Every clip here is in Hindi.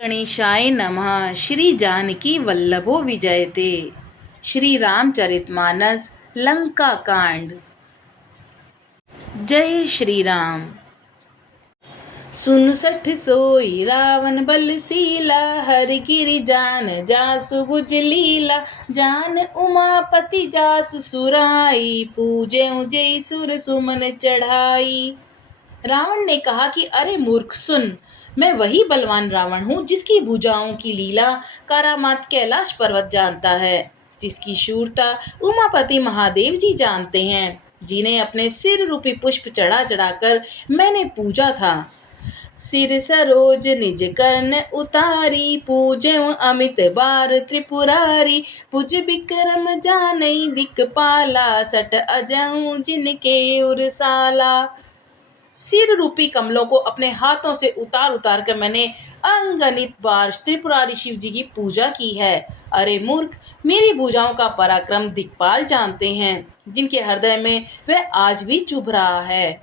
गणेशाय नमः। श्री जानकी वल्लभो विजयते। श्री रामचरितमानस लंका कांड। जय श्री राम। सुन सठ सोई रावण बलशीला, हरि गिरि जान जासु भुज लीला। जान उमापति जासु सुराई, पूजे जय सुर सुमन चढ़ाई। रावण ने कहा कि अरे मूर्ख सुन, मैं वही बलवान रावण हूँ जिसकी भुजाओं की लीला कारामात कैलाश पर्वत जानता है, जिसकी शूरता उमापति महादेव जी जानते हैं, जिन्हें अपने सिर रूपी पुष्प चढ़ा चढ़ाकर मैंने पूजा था। सिर सरोज निज कर्ण उतारी, पूजे अमित बार त्रिपुरारी। भुज विक्रम जानई दिक्पाला, सठ अजहूँ जिनके उरसाला। सिर रूपी कमलों को अपने हाथों से उतार उतार कर मैंने अगणित बार त्रिपुरारी शिव जी की पूजा की है। अरे मूर्ख, मेरी भुजाओं का पराक्रम दिक्पाल जानते हैं, जिनके हृदय में वह आज भी चुभ रहा है।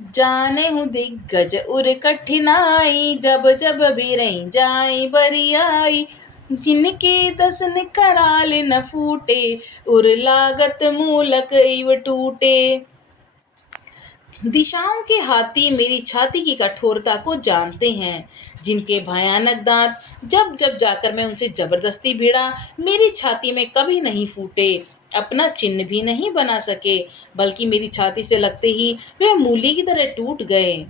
जाने हूँ दिग्गज उर कठिनाई, जब जब भी रही जाई बरियाई। जिनके दसन कराल न फूटे, उर लागत मूलक इव टूटे। दिशाओं के हाथी मेरी छाती की कठोरता को जानते हैं, जिनके भयानक दांत जब जब जाकर मैं उनसे जबरदस्ती भिड़ा, मेरी छाती में कभी नहीं फूटे, अपना चिन्ह भी नहीं बना सके, बल्कि मेरी छाती से लगते ही वे मूली की तरह टूट गए।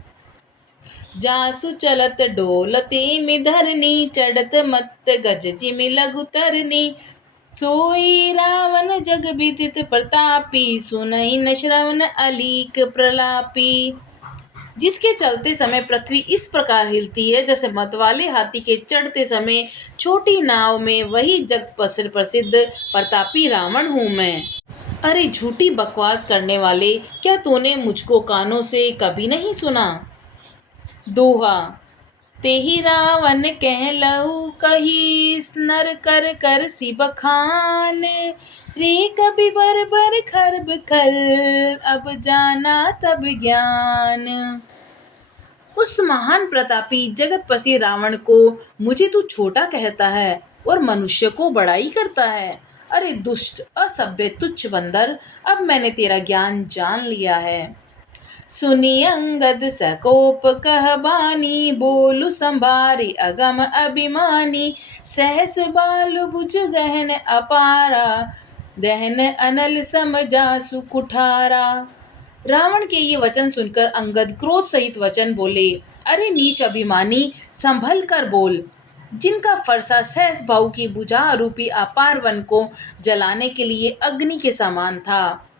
जासु चलत डोलते में धरनी, चढ़त मत गज जिमि लघु तरनी। सोई रावण जग विदित प्रतापी, सुनई न श्रवण अलीक प्रलापी। जिसके चलते समय पृथ्वी इस प्रकार हिलती है जैसे मतवाले हाथी के चढ़ते समय छोटी नाव में, वही जगत प्रसिद्ध प्रतापी रावण हूँ मैं। अरे झूठी बकवास करने वाले, क्या तूने मुझको कानों से कभी नहीं सुना? दोहा। तेहि रावण कहलहु कही, नर कर कर सी बखान। रे कवि बर बर खरब खल, अब जाना तब ज्ञान। उस महान प्रतापी जगतपति रावण को मुझे तू छोटा कहता है और मनुष्य को बड़ाई करता है। अरे दुष्ट असभ्य तुच्छ बंदर, अब मैंने तेरा ज्ञान जान लिया है। सुनी अंगद सकोप कह बानी, बोलु संभारी अगम अभिमानी। सहस बालु भुज गहन अपारा, दहन अनल सम जासु कुठारा। रावण के ये वचन सुनकर अंगद क्रोध सहित वचन बोले, अरे नीच अभिमानी, संभल कर बोल। जिनका फरसा सहस भाऊ की भुजा रूपी अपार वन को जलाने के लिए अग्नि के समान था।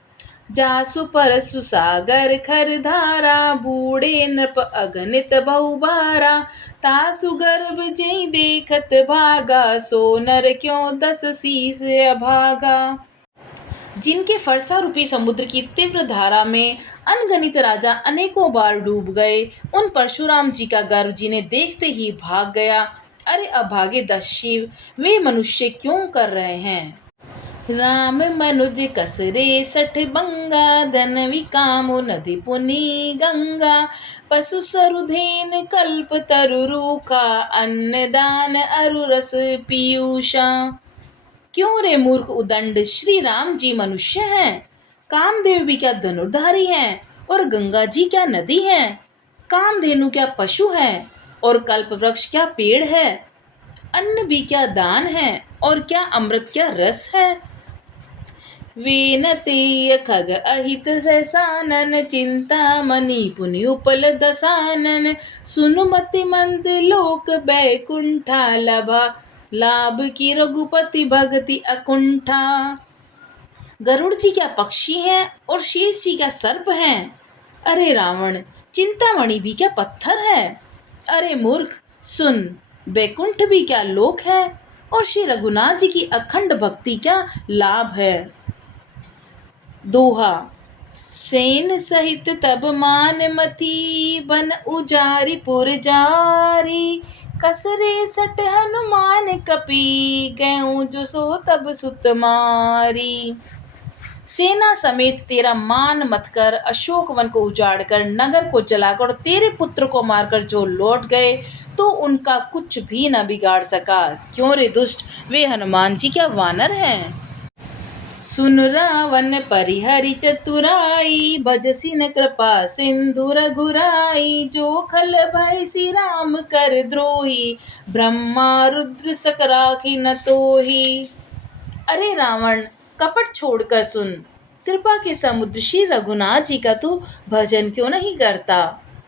जासु परसु सागर खर धारा, बूढ़े नृप अगणित बहुबारा। तासु गर्भ जय देखत भागा, सो नर क्यों दस शीस अभागा। जिनके फरसा रूपी समुद्र की तीव्र धारा में अनगणित राजा अनेकों बार डूब गए, उन परशुराम जी का गर्भ जिन्हें देखते ही भाग गया। अरे अभागे 10 शिव, वे मनुष्य क्यों कर रहे हैं? राम मनुज कसरे 60 बंगा, धन विकामो नदी पुनि गंगा। पशु सरुधेन कल्प तरु रूखा, अन्नदान अरु रस पीयूषा। क्यों रे मूर्ख उदंड, श्री राम जी मनुष्य हैं? कामदेव भी क्या धनुर्धारी हैं? और गंगा जी क्या नदी हैं? कामधेनु क्या पशु हैं? और कल्प वृक्ष क्या पेड़ है? अन्न भी क्या दान है? और क्या अमृत क्या रस है? वेनतेय खग अहित सहसानन, चिंता मणि पुनि उपल दसानन। सुनुमति मंद लोक बैकुंठा, लभा लाभ की रघुपति भगति अकुंठा। गरुड़ जी क्या पक्षी हैं और शेष जी क्या सर्प हैं? अरे रावण, चिंतामणि भी क्या पत्थर है? अरे मूर्ख सुन, बैकुंठ भी क्या लोक है और श्री रघुनाथ जी की अखंड भक्ति क्या लाभ है? दोहा। सेन सहित तब मान मथी, बन उजारी पुर जारी। कसरे सट हनुमान कपी, गयऊँ जो सो तब सुत मारी। सेना समेत तेरा मान मत कर, अशोक वन को उजाड़कर, नगर को जलाकर, तेरे पुत्र को मारकर जो लौट गए, तो उनका कुछ भी न बिगाड़ सका। क्यों रे दुष्ट, वे हनुमान जी क्या वानर हैं? सुन रावण परिहरि चतुराई, भजसि न कृपा सिंधु रघुराई। जो खल भय श्री राम कर द्रोही, ब्रह्मा रुद्र सक राखी न तोही। अरे रावण, कपट छोड़कर सुन। कृपा के समुद्र श्री रघुनाथ जी का तू भजन क्यों नहीं करता?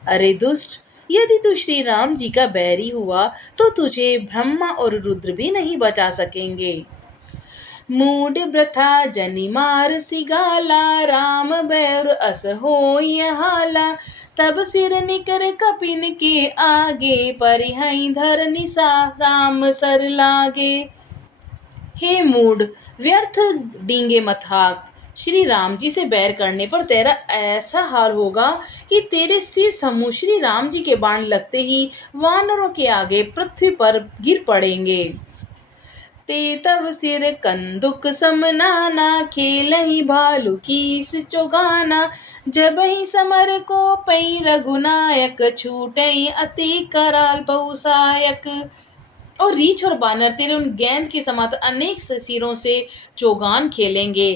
अरे दुष्ट, यदि तू श्री राम जी का बैरी हुआ तो तुझे ब्रह्मा और रुद्र भी नहीं बचा सकेंगे। मूड वृथा जनि मार सिगाला, राम बैर अस होई हाला। तब सिर निकर कपिन के आगे, परिहई धर निसा राम सर लागे। हे मूड, व्यर्थ डींगे मत हाँक। श्री राम जी से बैर करने पर तेरा ऐसा हाल होगा कि तेरे सिर समूह श्री राम जी के बाण लगते ही वानरों के आगे पृथ्वी पर गिर पड़ेंगे। ते तब सिर कंदुक समनाना, खेलहि भालु कीस चौगाना। जबहि समर को पै रघुनायक, छूटहि अति कराल बहुसायक। और रीछ और बानर तेरे उन गेंद के समान अनेक सिरों से चौगान खेलेंगे।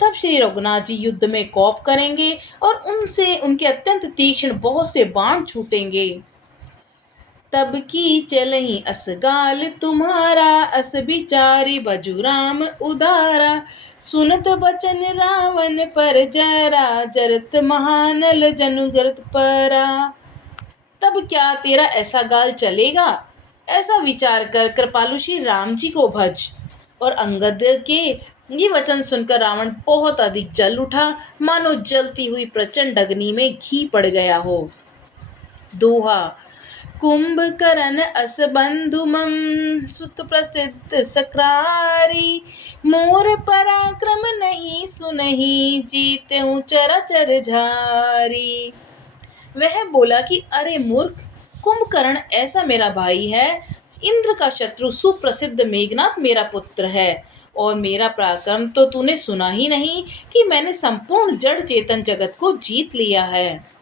तब श्री रघुनाथ जी युद्ध में कोप करेंगे और उनसे उनके अत्यंत तीक्ष्ण बहुत से बाण छूटेंगे। तब की चलहि असगाल तुम्हारा, अस बिचारी बजु राम उदारा। सुनत बचन रावण पर जरा, जरत महानल जनुग्रत परा। तब क्या तेरा ऐसा गाल चलेगा? ऐसा विचार कर कृपालु श्री राम जी को भज। और अंगद के ये वचन सुनकर रावण बहुत अधिक जल उठा, मानो जलती हुई प्रचंड अग्नि में घी पड़ गया हो। दोहा। कुंभकर्ण अस बंधु मम, सुत प्रसिद्ध सक्रारी। मोर पराक्रम नहीं सुनहि, जीत्यों चराचर झारी। वह बोला कि अरे मूर्ख, कुंभकर्ण ऐसा मेरा भाई है। इंद्र का शत्रु सुप्रसिद्ध मेघनाथ मेरा पुत्र है। और मेरा पराक्रम तो तूने सुना ही नहीं कि मैंने संपूर्ण जड़ चेतन जगत को जीत लिया है।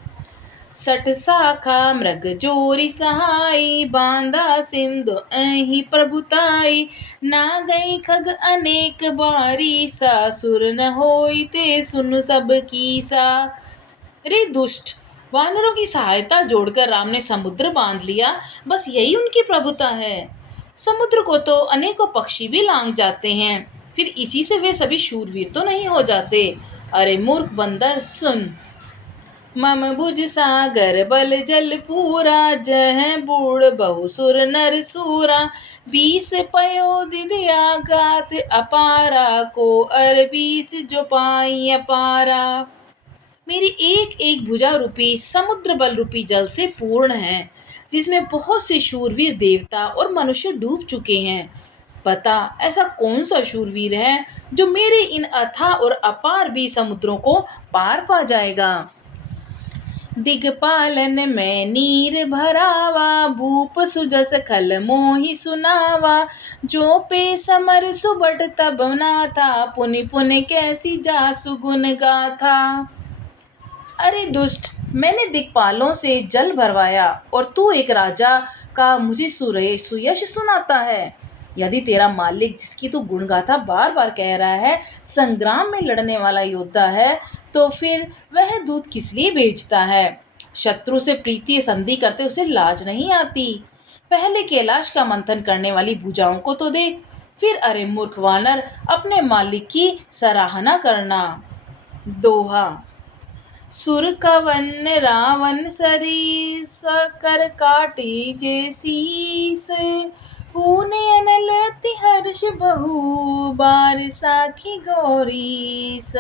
सठ शाखा मृग जोरी सहाई, बांधा सिंधु अहि प्रभुताई। ना गई खग अनेक बारी, सा सुर न होई ते सुन सब कीसा। रे दुष्ट, वानरों की सहायता जोड़कर राम ने समुद्र बांध लिया, बस यही उनकी प्रभुता है। समुद्र को तो अनेकों पक्षी भी लांग जाते हैं, फिर इसी से वे सभी शूरवीर तो नहीं हो जाते। अरे मूर्ख बंदर, सुन। मम भुज सागर बल जल पूरा, जह बूढ़ बहुसुर नर सूरा। 20 पयोधिया गात अपारा, को अर 20 जो पाई अपारा। मेरी एक एक भुजा रूपी समुद्र बल रूपी जल से पूर्ण है, जिसमें बहुत से शूरवीर देवता और मनुष्य डूब चुके हैं। बता, ऐसा कौन सा शूरवीर है जो मेरे इन अथाह और अपार भी समुद्रों को पार पा जाएगा। दिगपालन में नीर भरावा, भूप सुजस खल मोहि सुनावा। जो पे समर सुबट तब नाथा, पुनि पुनि कैसी जासु गुण गाथा। अरे दुष्ट, मैंने दिक्पालों से जल भरवाया और तू एक राजा का मुझे सुयश सुनाता है। यदि तेरा मालिक, जिसकी तू गुणगाथा बार बार कह रहा है, संग्राम में लड़ने वाला योद्धा है, तो फिर वह दूत किस लिए भेजता है? शत्रु से प्रीति संधि करते उसे लाज नहीं आती। पहले कैलाश का मंथन करने वाली भुजाओं को तो देख, फिर अरे मूर्ख वानर, अपने मालिक की सराहना करना। दोहा। सुर कवन रावण सरी, स्वकर काटी जे शीस। पुने अनल तिहर्ष बहु, बार साखी गौरीस।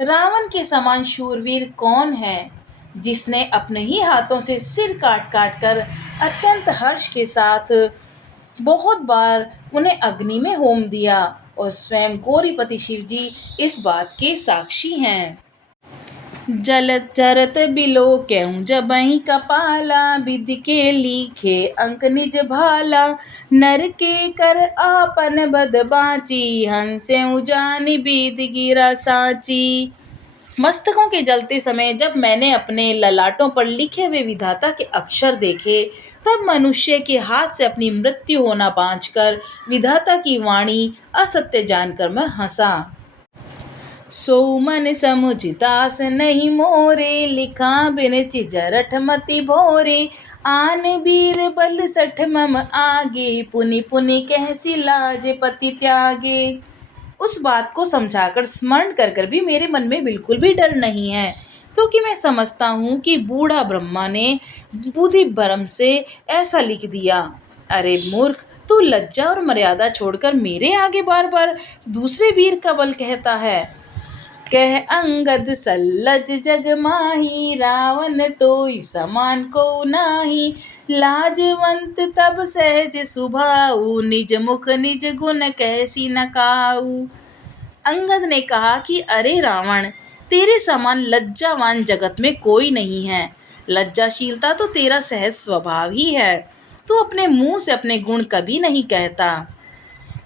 रावण के समान शूरवीर कौन है, जिसने अपने ही हाथों से सिर काट काट कर अत्यंत हर्ष के साथ बहुत बार उन्हें अग्नि में होम दिया। और स्वयं गौरीपति शिव जी इस बात के साक्षी हैं। जलत चरत बिलो क्यों जबहि कपाला, विधि के लिखे अंक निज भाला। नर के कर आपन बद बाची, हंसे उजानि विधि गिरा साची। मस्तकों के जलते समय जब मैंने अपने ललाटों पर लिखे हुए विधाता के अक्षर देखे, तब मनुष्य के हाथ से अपनी मृत्यु होना बांझकर विधाता की वाणी असत्य जानकर मैं हंसा। सो मन समुझतास नहीं मोरे, लिखा बिन चिजरठ मति भोरे। आन बीर बल सठ मम आगे, पुनि पुनि कहसी लाज पति त्यागे। उस बात को समझाकर स्मरण कर कर भी मेरे मन में बिल्कुल भी डर नहीं है, क्योंकि मैं समझता हूँ कि बूढ़ा ब्रह्मा ने बुद्धि भ्रम से ऐसा लिख दिया। अरे मूर्ख, तू लज्जा और मर्यादा छोड़कर मेरे आगे बार बार दूसरे वीर का बल कहता है। कह अंगद सल्लज जग माही, रावण तोई समान को नाही। लाजवंत तब सहज सुभाऊ, निज मुख निज गुण कैसी न काऊ। अंगद ने कहा कि अरे रावण, तेरे समान लज्जावान जगत में कोई नहीं है। लज्जाशीलता तो तेरा सहज स्वभाव ही है। तू अपने मुंह से अपने गुण कभी नहीं कहता।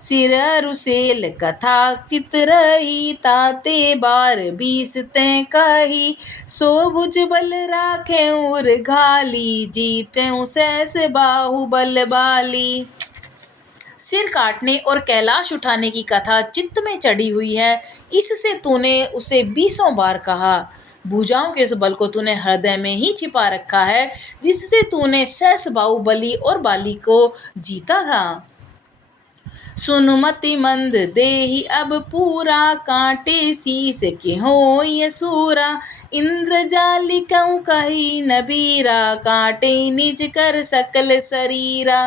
सिररुसेल कथा चितरही, ताते बार बीस तैं कही। सो भुज बल राखे उर घाली, जीते सहस बाहुबल बाली। सिर काटने और कैलाश उठाने की कथा चित्त में चढ़ी हुई है, इससे तूने उसे 20 बार कहा। भुजाओं के उस बल को तूने हृदय में ही छिपा रखा है, जिससे तूने सहस बाहुबली और बाली को जीता था। सुनुमति मंद देहि अब पूरा, कांटे शीस के होय सूरा। इंद्रजाली कहूँ कही नबीरा, कांटे निज कर सकल शरीरा।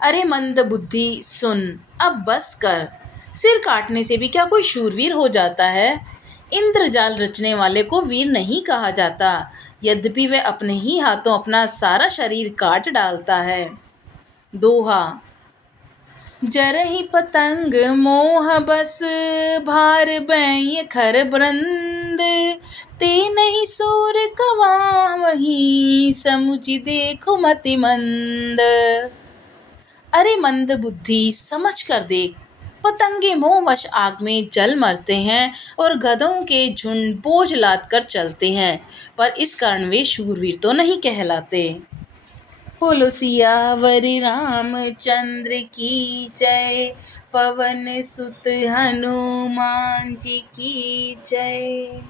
अरे मंद बुद्धि सुन, अब बस कर। सिर काटने से भी क्या कोई शूरवीर हो जाता है? इंद्रजाल रचने वाले को वीर नहीं कहा जाता, यद्यपि वह अपने ही हाथों अपना सारा शरीर काट डालता है। दोहा। जरहि पतंग मोह बस, भार बैंय खर बृंद। ते नहीं सूर कवावही, समुझि देखो मति मंद। अरे मंद बुद्धि, समझ कर देख, पतंगे मोहवश आग में जल मरते हैं और गधों के झुंड बोझ लाद कर चलते हैं, पर इस कारण वे शूरवीर तो नहीं कहलाते। बोलो सियावर रामचंद्र की जय, पवन सुत हनुमान जी की जय।